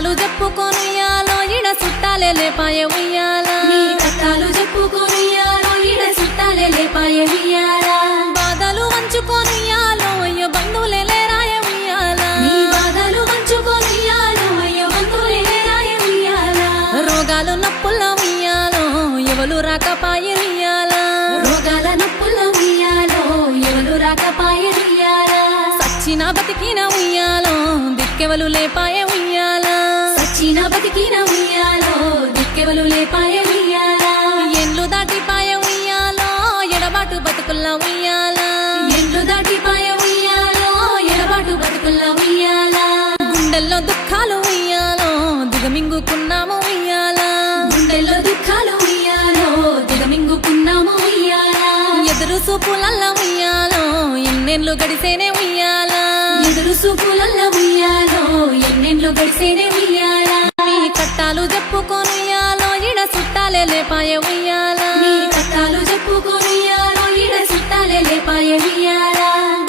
కట్టాలు చెప్పుకొనుయ్యాలో ఇడ సుట్టాలే లేపాయే ఉయ్యాల నీ కట్టాలు చెప్పుకొనుయ్యాలో ఇడ సుట్టాలే లేపాయే ఉయ్యాల బాధలు వంచుకొనుయ్యాలో అయ్యో బంధువులే లేరాయే ఉయ్యాల నీ బాధలు వంచుకొనుయ్యాలో అయ్యో బంధువులే లేరాయే ఉయ్యాల రోగాలు నొప్పుల ఉయ్యాలో ఎవలు రాకపాయే ఉయ్యాల రోగాల నొప్పుల ఉయ్యాలో ఎవలు రాకపాయే ఉయ్యాల సచ్చిన బతికిన ఉయ్యాలో దిక్కెవలు లేపాయే ఉయ్యాల సచ్చిన బతికిన ఉయ్యాలో దిక్కెవలు లేపాయే ఉయ్యాల ఎండ్లు దాటిపాయే ఉయ్యాలో ఎడబాటు బతుకుల్ల ఉయ్యాల ఎండ్లు దాటిపాయే ఉయ్యాలో ఎడబాటు బతుకుల్ల ఉయ్యాల గుండెల్లో దుఃఖాలు ఉయ్యాలో దిగమింగుకున్నాము ఉయ్యాల గుండెల్లో దుఃఖాలు ఉయ్యాలో దిగమింగుకున్నాము ఉయ్యాల ఎదురు సూపులల్ల ఉయ్యాలో ఎన్నెళ్ళు గడిసేనే ఉయ్యాల ఎదురు సూపులల్ల ఉయ్యాలో ఎన్నెండ్లు గడిసేనే ఉయ్యాల మీ కట్టాలు చెప్పుకొనుయ్యాలో ఇడ సుట్టాలే లేపాయే ఉయ్యాల నీ కట్టాలు చెప్పుకొనుయ్యాలో ఇడ సుట్టాలే లేపాయే ఉయ్యాల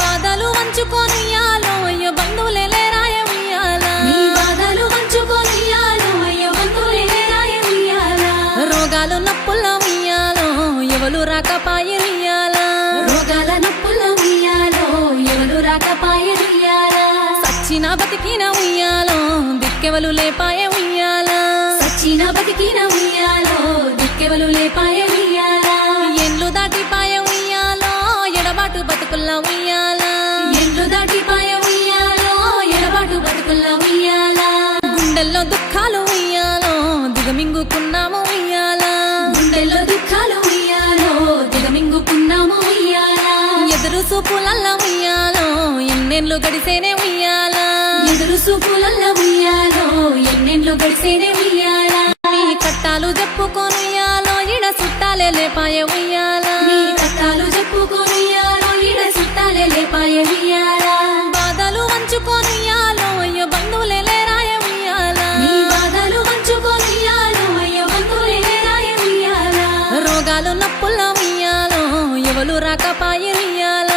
బాధలు వంచుకొనుయ్యాలో అయ్యో బంధువులే లేరాయే ఉయ్యాల నీ బాధలు వంచుకొనుయ్యాలో అయ్యో బంధువులే లేరాయే ఉయ్యాల రోగాలు నొప్పుల ఉయ్యాలో ఎవలు రాకపాయే ఉయ్యాల రోగాల నొప్పుల ఉయ్యాలో ఎవలు రాకపాయే ఉయ్యాల సచ్చిన బతికిన ఉయ్యాలో దిక్కెవలు లేపాయే ఉయ్యాల సచ్చిన బతికిన ఉయ్యాలో దిక్కెవలు లేపాయే ఉయ్యాల ఎండ్లు దాటిపాయే ఉయ్యాలో ఎడబాటు బతుకుల్ల ఉయ్యాల ఎండ్లు దాటిపాయే ఉయ్యాలో ఎడబాటు బతుకుల్ల ఉయ్యాల గుండెల్లో దుఃఖాలు ఉయ్యాలో దిగమింగుకున్నాము ఉయ్యాల గుండెల్లో దుఃఖాలు ఉయ్యాలో దిగమింగుకున్నాము ఉయ్యాల ఎదురు సూపులల్ల ఉయ్యాలో ఎన్నెళ్ళు గడిసేనే ఉయ్యాల ఎదురు సూపులల్ల ఉయ్యాలో ఎన్నెండ్లు గడిసేనే ఉయ్యాల మీ కట్టాలు చెప్పుకొనుయ్యాలో ఇడ సుట్టాలే లేపాయే ఉయ్యాల నీ కట్టాలు చెప్పుకొనుయ్యాలో ఇడ సుట్టాలే లేపాయే ఉయ్యాల బాధలు వంచుకొనుయ్యాలో అయ్యో బంధువులే లేరాయే ఉయ్యాల నీ బాధలు వంచుకొనుయ్యాలో అయ్యో బంధువులే లేరాయే ఉయ్యాల రోగాలు నొప్పుల ఉయ్యాలో ఎవలు రాకపాయే ఉయ్యాల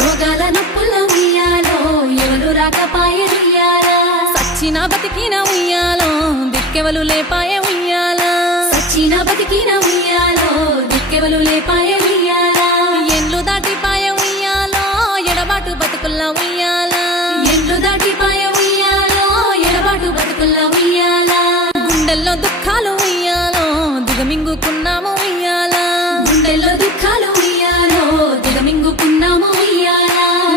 రోగాల నొప్పుల ఉయ్యాలో ఎవలు రాకపాయే ఉయ్యాల సచ్చిన బతికిన ఉయ్యాలో దిక్కెవలు లేపాయే ఉయ్యాల సచ్చిన బతికిన ఉయ్యాలో దిక్కెవలు లేపాయే ఉయ్యాల ఎండ్లు దాటిపాయే ఉయ్యాలో ఎడబాటు బతుకుల్ల ఉయ్యాల ఎండ్లు దాటిపాయే ఉయ్యాలో ఎడబాటు బతుకుల్ల ఉయ్యాల గుండెల్లో దుఃఖాలు ఉయ్యాలో దిగమింగుకున్నాము ఉయ్యాల గుండెల్లో దుఃఖాలు ఉయ్యాలో దిగమింగుకున్నాము ఉయ్యాల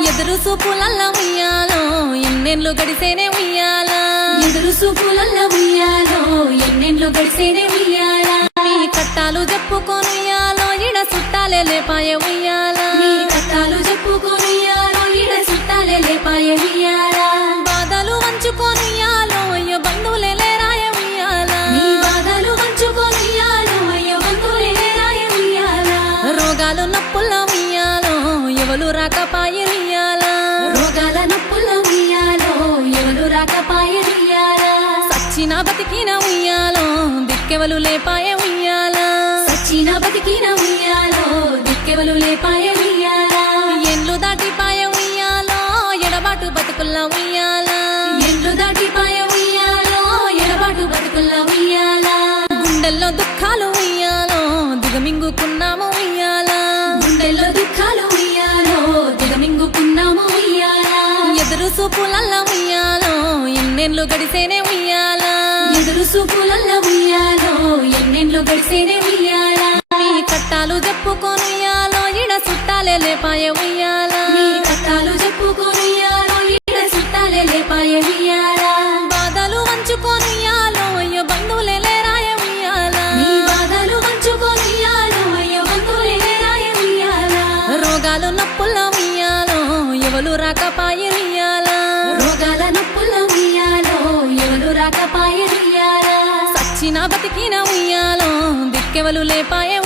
ఎదురు సూపులల్ల ఉయ్యాలో ఎన్నెళ్ళు గడిసేనే ఉయ్యాల ఎదురు సూపులల్ల ఉయ్యాలో ఎన్నెండ్లు గడిసేనే ఉయ్యాల మీ కట్టాలు చెప్పుకొనుయ్యాలో ఇడ సుట్టాలే లేపాయే ఉయ్యాల నీ కట్టాలు చెప్పుకొనుయ్యాలో ఇడ సుట్టాలే లేపాయే ఉయ్యాల బాధలు వంచుకొనుయ్యాలో అయ్యో బంధువులే లేరాయే ఉయ్యాల నీ బాధలు వంచుకొనుయ్యాలో అయ్యో బంధువులే లేరాయే ఉయ్యాల రోగాలు నొప్పుల ఉయ్యాలో ఎవలు రాకపాయే ఉయ్యాల రోగాల నొప్పుల ఉయ్యాలో ఎవలు రాకపాయే ఉయ్యాల సచ్చిన బతికిన ఉయ్యాలో దిక్కెవలు లేపాయే ఉయ్యాల సచ్చిన బతికిన ఉయ్యాలో దిక్కెవలు లేపాయే ఉయ్యాల ఎండ్లు దాటిపాయే ఉయ్యాలో ఎడబాటు బతుకుల్ల ఉయ్యాల ఎండ్లు దాటిపాయే ఉయ్యాలో ఎడబాటు బతుకుల్ల ఉయ్యాల గుండెల్లో దుఃఖాలు ఉయ్యాలో దిగమింగుకున్నాము ఉయ్యాల గుండెల్లో దుఃఖాలు ఉయ్యాలో దిగమింగుకున్నాము ఉయ్యాల ఎదురు సూపులల్ల ఉయ్యాలో ఎన్నెళ్ళు గడిసేనే ఉయ్యాల ఎదురు సూపులల్ల ఉయ్యాలో ఎన్నెండ్లు గడిసేనే ఉయ్యాల మీ కట్టాలు చెప్పుకొనుయ్యాలో ఇడ సుట్టాలే లేపాయే ఉయ్యాల నీ కట్టాలు చెప్పుకొనుయ్యాలో ఇడ సుట్టాలే లేపాయే ఉయ్యాల బాధలు వంచుకొనుయ్యాలో అయ్యో బంధువులే లేరాయే ఉయ్యాల నీ బాధలు వంచుకొనుయ్యాలో అయ్యో బంధువులే లేరాయే ఉయ్యాల రోగాలు నొప్పుల ఉయ్యాలో ఎవలు రాకపాయే ఉయ్యాల రోగాల నొప్పుల ఉయ్యాలో ఎవలు రాకపాయే ఉయ్యాల సచ్చిన బతికిన ఉయ్యాలో దిక్కెవలు లేపాయే